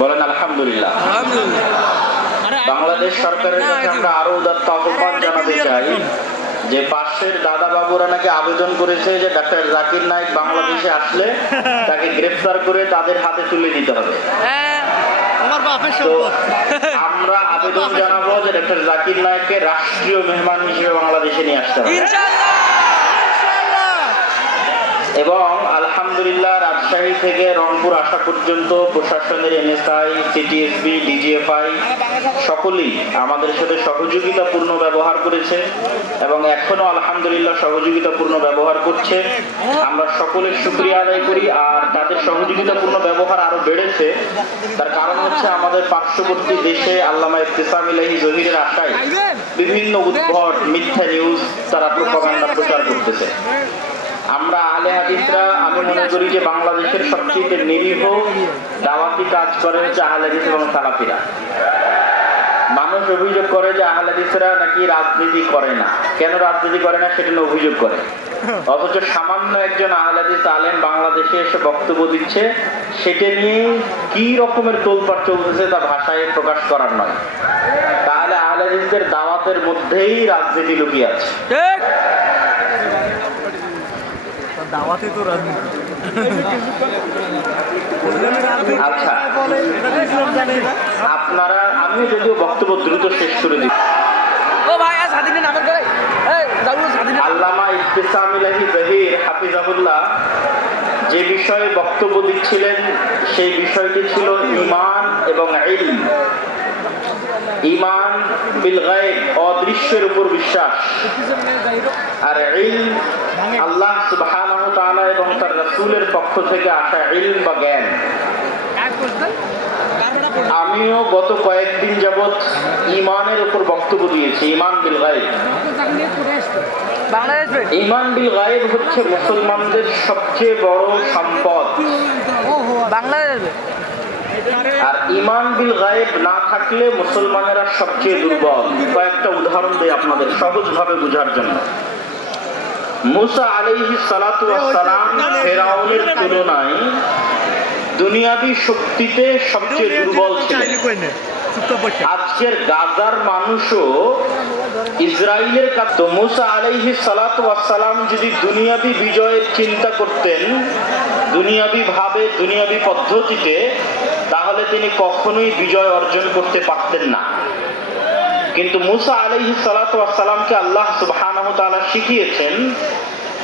বলেন আলহামদুলিল্লাহ। বাংলাদেশ সরকারের কাছে আমরা আরো উদাত্ত আহ্বান জানাতে চাই যে পাশের দাদা বাবুরা নাকি আবেদন করেছে যে ডাক্তার জাকির নায়েক বাংলাদেশে আসলে তাকে গ্রেফতার করে তাদের হাতে তুলে দিতে হবে। তো আমরা আবেদন জানাবো যে ডাক্তার জাকির নায়েককে রাষ্ট্রীয় মেহমান হিসেবে বাংলাদেশে নিয়ে আসতে হবে। এবং আলহামদুলিল্লাহ রাজশাহী থেকে রংপুর আসা পর্যন্ত প্রশাসনের এনএসআই, সিটিএসবি, ডিজিএফআই সকলেই আমাদের সাথে সহযোগিতাপূর্ণ ব্যবহার করেছে এবং এখনো আলহামদুলিল্লাহ সহযোগিতাপূর্ণ ব্যবহার করছে। আমরা সকলের শুকরিয়া আদায় করি। আর তাদের সহযোগিতাপূর্ণ ব্যবহার আরো বেড়েছে, তার কারণ হচ্ছে আমাদের পার্শ্ববর্তী দেশে আল্লামা ইফতিসাম ইলাহি জহিরের আশায় বিভিন্ন উদ্ভট মিথ্যা নিউজ তারা প্রপাগান্ডা প্রচার করতেছে। আমরা আহলে হাদিসরা, আমি মনে করি যে বাংলাদেশের সবচেয়ে নিরীহ দাওয়াতি কাজ করে হচ্ছে আহলে হাদিস এবং সালাফিরা। মানুষ অভিযোগ করে যে আহলে হাদিসরা নাকি রাজনীতি করে না। কেন রাজনীতি করে না সেটা নিয়ে অভিযোগ করে, অথচ সামান্য একজন আহলে হাদিস আলেম বাংলাদেশে এসে বক্তব্য দিচ্ছে, সেটা নিয়ে কি রকমের তোলপাড় চলতেছে তা ভাষায় প্রকাশ করার নয়। তাহলে আহলে হাদিসদের দাওয়াতের মধ্যেই রাজনীতি লুকিয়ে আছে। আচ্ছা, আপনারা, আমি যদিও বক্তব্য দ্রুত শেষ করে দিই। আল্লামা ইফতিসাম ইলাহি জহির হাফিজাহুল্লাহ যে বিষয়ে বক্তব্য দিচ্ছিলেন সেই বিষয়টি ছিল ঈমান এবং ইলম। ঈমান বিল গায়ব, অদৃশ্যের উপর বিশ্বাস, আর ইলম আল্লাহ সুবহানাহু ওয়া তাআলা এবং তার রাসূলের পক্ষ থেকে আসা ইলম বা জ্ঞান। আমিও গত কয়েকদিন যাবৎ ঈমানের উপর বক্তব্য দিয়েছি। ঈমান বিল গায়ব, ঈমান বিল গায়ব হচ্ছে মুসলমানদের সবচেয়ে বড় সম্পদ। আর ঈমান বিল গায়ব না থাকলে মুসলমানেরা সবচেয়ে দুর্বল। কয়েকটা উদাহরণ দেই আপনাদের সহজভাবে বোঝার জন্য। মুসা আলাইহিস সালাতু ওয়াস সালাম ফেরাউনের তুলনায় দুনিয়াবি শক্তিতে সবচেয়ে দুর্বল ছিলেন। আজকের গাজার মানুষও ইসরায়েলের কাছে, তো মুসা আলাইহিস সালাতু ওয়াস সালাম যদি দুনিয়াবি বিজয়ের চিন্তা করতেন দুনিয়াবি ভাবে, দুনিয়াবি পদ্ধতিতে, তাহলে তিনি কখনোই বিজয় অর্জন করতে পারতেন না। কিন্তু মুসা আলাইহিস সালাতু ওয়াস সালামকে আল্লাহ সুবহানাহু ওয়া তাআলা শিখিয়েছেন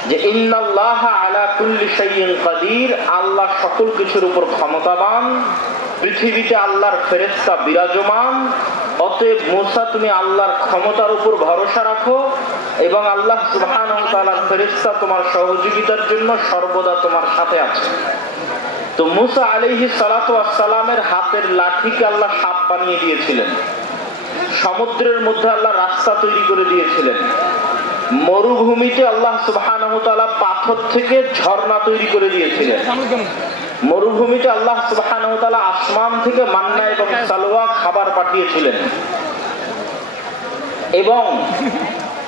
যে ইন্নাল্লাহা আলা কুল্লি শাইইন কাদির, আল্লাহ সকল কিছুর উপর ক্ষমতাবান, পৃথিবীতে আল্লাহর ফেরেশতা বিরাজমান। অতএব মুসা, তুমি আল্লাহর ক্ষমতার উপর ভরসা রাখো এবং আল্লাহ সুবহানাহু ওয়া তাআলার ফেরেশতা তোমার সহযোগিতার জন্য সর্বদা তোমার সাথে আছে। তো মুসা আলাইহিস সালাতু ওয়াস সালামের হাতের লাঠিকে আল্লাহ সাপ বানিয়ে দিয়েছিলেন, সমুদ্রের মধ্যে আল্লাহ রাস্তা তৈরি করে দিয়েছিলেন, মরুভূমিতে আল্লাহ সুবহানাহু ওয়া তাআলা পাথর থেকে ঝর্ণা তৈরি করে দিয়েছিলেন, মরুভূমিতে আল্লাহ সুবহানাহু ওয়া তাআলা আসমান থেকে মান্না এবং সালওয়া খাবার পাঠিয়েছিলেন। এবং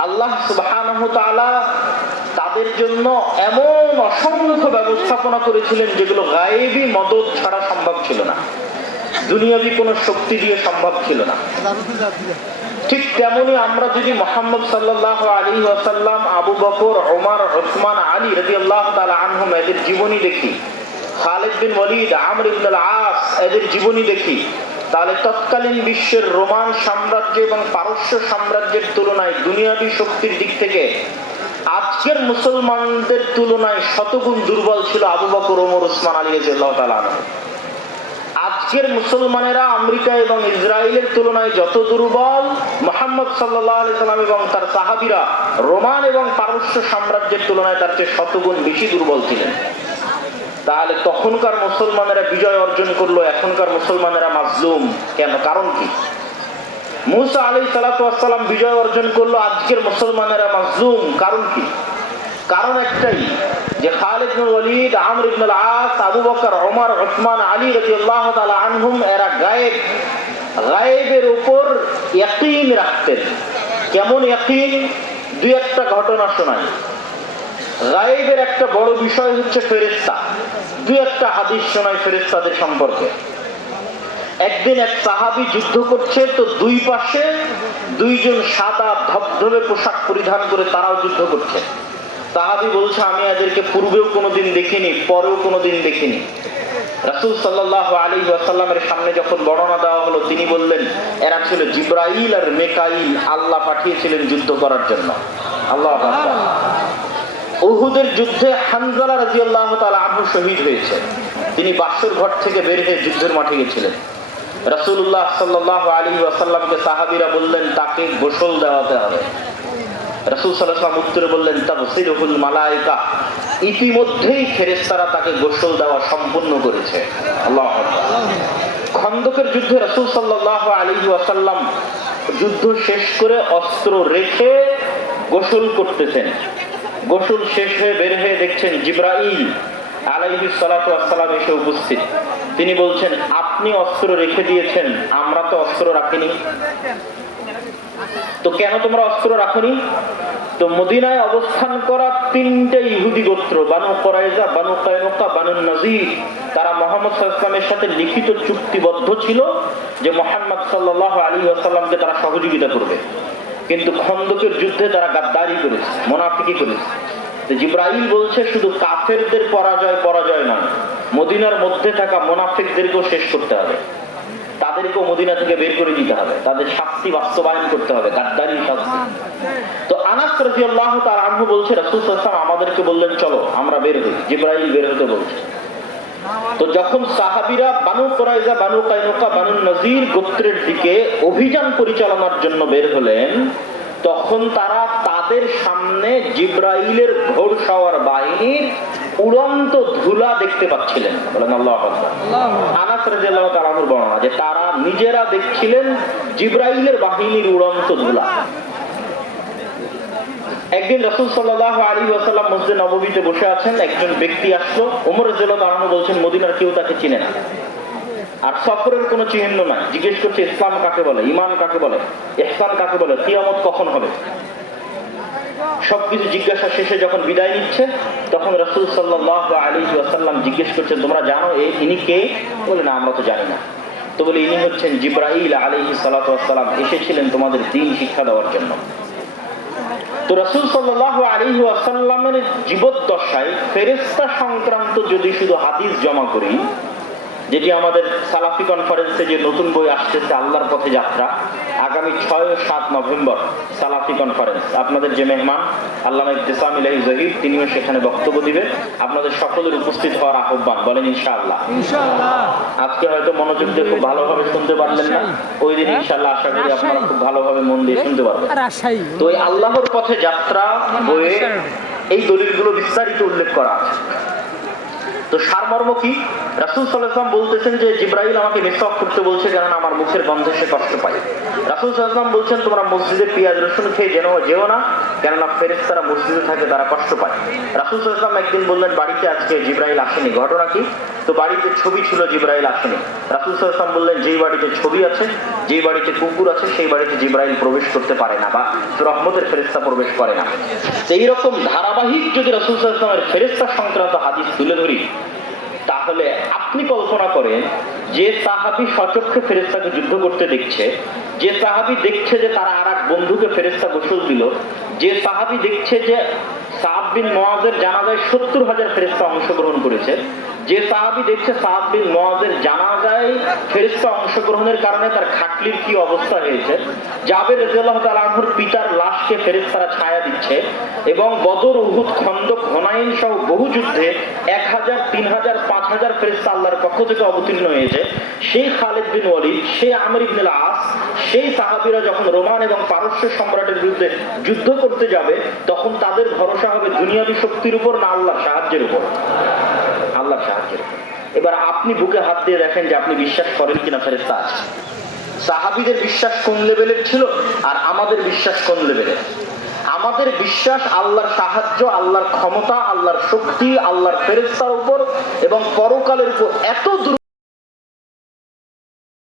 আল্লাহ সুবহানাহু ওয়া তাআলা তাদের জন্য এমন অসংখ্য ব্যবস্থাপনা করেছিলেন যেগুলো গায়েবী মদদ ছাড়া সম্ভব ছিল না, দুনিয়াবি কোনো শক্তি দিয়ে সম্ভব ছিল না। ঠিক তেমনি আমরা যদি মুহাম্মদ সাল্লাল্লাহু আলাইহি ওয়াসাল্লাম, আবু বকর, ওমর, উসমান, আলী রাদিয়াল্লাহু তাআলা আনহুম এদের জীবনী দেখি, খালিদ বিন ওয়ালিদ, আমর ইবনে আল-আস এদের জীবনী দেখি, তাহলে তৎকালীন বিশ্বের রোমান সাম্রাজ্য এবং পারস্য সাম্রাজ্যের তুলনায় দুনিয়াবি শক্তির দিক থেকে আজকের মুসলমানদের তুলনায় শতগুণ দুর্বল ছিল আবু বকর, ওমর, উসমান, আলী রাদিয়াল্লাহু তাআলা আনহুম। আজকের মুসলমানেরা আমেরিকা এবং ইসরায়েলের তুলনায় যত দুর্বল, মুহাম্মদ সাল্লাল্লাহু আলাইহি সাল্লাম এবং তার সাহাবীরা রোমান এবং পারস্য সাম্রাজ্যের তুলনায় তার চেয়ে শতগুণ বেশি দুর্বল ছিলেন। তাহলে তখনকার মুসলমানেরা বিজয় অর্জন করলো, এখনকার মুসলমানেরা মাজলুম কেন? কারণ কি? মুসা আলাইহিস সালাতু ওয়াস সালাম বিজয় অর্জন করলো, আজকের মুসলমানেরা মাজলুম, কারণ কি? কারণ একটাই, যে খালিদ বিন ওয়ালিদ, আমর ইবনে আল-আস, আবু বকর, ওমর, উসমান, আলী রাদিয়াল্লাহু তাআলা আনহুম এরা গায়েবের উপর ইয়াকিন রাখতেন। কেমন ইয়াকিন? দুই একটা ঘটনা শোনাই। গায়েবের একটা বড় বিষয় হচ্ছে ফেরেশতা। দুই একটা হাদিস শোনাই ফেরেশতাদের সম্পর্কে। একদিন এক সাহাবী যুদ্ধ করছে, তো দুই পাশে দুইজন সাদা ধবধবে পোশাক পরিধান করে তারাও যুদ্ধ করছে। সাহাবী বলছে, আমি এদেরকে পূর্বেও কোনোদিন দেখিনি, পরেও কোনোদিন দেখিনি। রাসূল সাল্লাল্লাহু আলাইহি ওয়াসাল্লামের সামনে যখন বর্ণনা দেওয়া হলো, তিনি বললেন, এরা ছিল জিবরাইল আর মিকাইল, আল্লাহ পাঠিয়েছিলেন যুদ্ধ করার জন্য। আল্লাহু আকবার। উহুদের যুদ্ধে হানজালা রাদিয়াল্লাহু তাআলা আনহু শহীদ হয়েছে। তিনি বাসর ঘর থেকে বের হয়ে যুদ্ধের মাঠে গেছিলেন। রাসূলুল্লাহ সাল্লাল্লাহু আলাইহি ওয়াসাল্লামকে সাহাবীরা বললেন, তাকে গোসল দেওয়াতে হবে। রাসূল সাল্লাল্লাহু আলাইহি ওয়াসাল্লাম উত্তরে বললেন, তাগসিলুহুল মালায়েকা, ইতিমধ্যেই ফেরেশতারা তাকে গোসল দেওয়া সম্পূর্ণ করেছে। আল্লাহু আকবার। খন্দকের যুদ্ধে রাসূল সাল্লাল্লাহু আলাইহি ওয়াসাল্লাম যুদ্ধ শেষ করে অস্ত্র রেখে গোসল করতেছেন। গোসল শেষ হয়ে বের হয়ে দেখছেন জিবরাইল আলাইহিস সালাতু ওয়াস সালাম এসে উপস্থিত। তিনি বলছেন, আপনি অস্ত্র রেখে দিয়েছেন, আমরা তো অস্ত্র রাখিনি। তো কেন তোমরা অস্ত্র রাখনি? তো মদিনায় অবস্থান করা তিনটে ইহুদি গোত্র, বানু কুরাইজা, বানু কায়নুকা, বানু নযীর, তারা মুহাম্মদ সাল্লাল্লাহু আলাইহি ওয়াসাল্লামের সাথে লিখিত চুক্তিবদ্ধ ছিল যে মুহাম্মদ সাল্লাল্লাহু আলাইহি ওয়াসাল্লামকে তারা সহযোগিতা করবে। কিন্তু খন্দকের যুদ্ধে তারা গাদ্দারি করেছে, মুনাফিকি করেছে। জিবরাইল বলছে, শুধু কাফেরদের পরাজয় নয়, মদিনার মধ্যে থাকা মুনাফিকদেরকেও শেষ করতে হবে, তাদেরকেও মদিনা থেকে বের করে দিতে হবে, তাদের শাস্তি বাস্তবায়ন করতে হবে, গাদ্দারি শাস্তি। তো আনাস রাদিয়াল্লাহু তাআলা আনহু বলছে, রাসূল সাল্লাল্লাহু আলাইহি ওয়াসাল্লাম আমাদেরকে বললেন, চলো আমরা বের হই। জিবরাইল বের হতে বলছে। তো যখন সাহাবীরা বানু কুরাইজা, বানু কায়নুকা, বানু নযীর গোত্রের দিকে অভিযান পরিচালনার জন্য বের হলেন, তখন তারা তাদের সামনে জিবরাইলের ঘোড়সওয়ার বাহিনীর উড়ন্ত ধুলা দেখতে পাচ্ছিলেন। বলেন আল্লাহু আকবার। আনাস রাদিয়াল্লাহু তাআলা আনহুর বর্ণনা যে তারা নিজেরা দেখছিলেন জিবরাইলের বাহিনীর উড়ন্ত ধুলা। একদিন রাসূল সাল্লাল্লাহু আলাইহি ওয়াসাল্লাম মসজিদে নববীতে বসে আছেন, একজন ব্যক্তি আসলো। ওমর রাদিয়াল্লাহু তাআলা আনহু বলছেন, মদিনার কেউ তাকে চিনে না, আর সফরের কোনো চিহ্ন নাই। জিজ্ঞেস করছে, ইসলাম কাকে বলে, ঈমান কাকে বলে, ইহসান কাকে বলে, কিয়ামত কখন হবে। সবকিছু জিজ্ঞাসা শেষে যখন বিদায় নিচ্ছে, তখন রাসূল সাল্লাল্লাহু আলাইহি ওয়াসাল্লাম জিজ্ঞেস করছেন, তোমরা জানো ইনি কে? বলে, না, আমরা তো জানি না। তো বলে, ইনি হচ্ছেন জিবরাইল আলাইহিস সালাতু ওয়াস সালাম, এসেছিলেন তোমাদের দ্বীন শিক্ষা দেওয়ার জন্য। তো রাসূল সাল্লাল্লাহু আলাইহি ওয়াসাল্লামের জীবদ্দশায় ফেরেশতা সংক্রান্ত যদি শুধু হাদিস জমা করি, যেটি আমাদের সালাফি কনফারেন্সে যে নতুন বই আসতেছে, আল্লাহর পথে যাত্রা, আগামী 6 ও 7 নভেম্বর সালাফি কনফারেন্স। আপনাদের যে মেহমান আল্লামা ইবতিসাম ইলাহি জহির, তিনিও সেখানে বক্তব্য দিবেন। আপনাদের সকলের উপস্থিত হওয়ার আহ্বান। বলেন ইনশাআল্লাহ। আজকে হয়তো মনোযোগ দিয়ে খুব ভালোভাবে শুনতে পারলেন না, ওই দিন ইনশাআল্লাহ আশা করি আপনারা খুব ভালোভাবে মন দিয়ে শুনতে পারবেন। তো এই আল্লাহর পথে যাত্রা বইয়ে এই দলিলগুলো বিস্তারিত উল্লেখ করা আছে। তো সারমর্ম কি? রাসূল সাল্লাল্লাহু আলাইহি ওয়াসাল্লাম বলতেছেন যে জিবরাইল আমাকে মিসওয়াক করতে বলছে, কেননা আমার মুখের গন্ধে সে কষ্ট পায়। রাসূল সাল্লাল্লাহু আলাইহি ওয়াসাল্লাম বলছেন, তোমরা মসজিদে পেঁয়াজ রসুন খেয়ে যেও না, কেননা ফেরেশতারা মসজিদে থাকে, তারা কষ্ট পায়। রাসূল সাল্লাল্লাহু আলাইহি ওয়াসাল্লাম একদিন বললেন, বাড়িতে আজকে জিবরাইল আসেনি, ঘটনা কি? তো বাড়িতে ছবি ছিল, জিবরাইল আসেনি। রাসূল সাল্লাল্লাহু আলাইহি ওয়াসাল্লাম বললেন, যেই বাড়িতে ছবি আছে, যেই বাড়িতে কুকুর আছে, সেই বাড়িতে জিবরাইল প্রবেশ করতে পারে না, বা রহমতের ফেরেশতা প্রবেশ করে না। এইরকম ধারাবাহিক যদি রাসূল সাল্লাল্লাহু আলাইহি ওয়াসাল্লামের ফেরেশতা সংক্রান্ত হাদিস তুলে ধরি, তাহলে আপনি কল্পনা করেন, যে সাহাবী সচক্ষে ফেরেশতাকে যুদ্ধ করতে দেখছে, যে সাহাবী দেখছে যে তারা আরেক বন্ধুকে ফেরেশতা গোসল দিল, যে সাহাবী দেখছে যে সাআদ বিন মুআযের জানাজায় ৭০,০০০ ফেরেশতা অংশগ্রহণ করেছে, যে সাহাবী দেখছে সাআদ বিন মুআযের জানাজায় ফেরেশতা অংশগ্রহণের কারণে তার খাটলির কি অবস্থা হয়েছে, জাবের রাদিয়াল্লাহু তাআলা আনহুর পিতার লাশকে ফেরেশতারা ছায়া দিচ্ছে, এবং বদর, উহুদ, খন্দক, হুনাইন সহ বহু যুদ্ধে ১,০০০, ৩,০০০, ৫,০০০ ফেরেশতা আল্লাহর পক্ষ থেকে অবতীর্ণ হয়েছে, সেই খালিদ বিন ওয়ালিদ, সেই আমর ইবনে আস, সেই সাহাবীরা যখন রোমান এবং পারস্য সম্রাটের বিরুদ্ধে যুদ্ধ করতে যাবে, তখন তাদের ভরসা হবে দুনিয়াবী শক্তির উপর না আল্লাহর সাহায্যের উপর? আল্লাহর সাহায্যের উপর। এবার আপনি বুকে হাত দিয়ে দেখেন যে আপনি বিশ্বাস করেন কিনা ফেরেশতা আছে। সাহাবীদের বিশ্বাস কোন লেভেলের ছিল, আর আমাদের বিশ্বাস কোন লেভেলের? আমাদের বিশ্বাস আল্লাহর সাহায্য, আল্লাহর ক্ষমতা, আল্লাহর শক্তি, আল্লাহর ফেরেশতার উপর এবং পরকালের উপর এত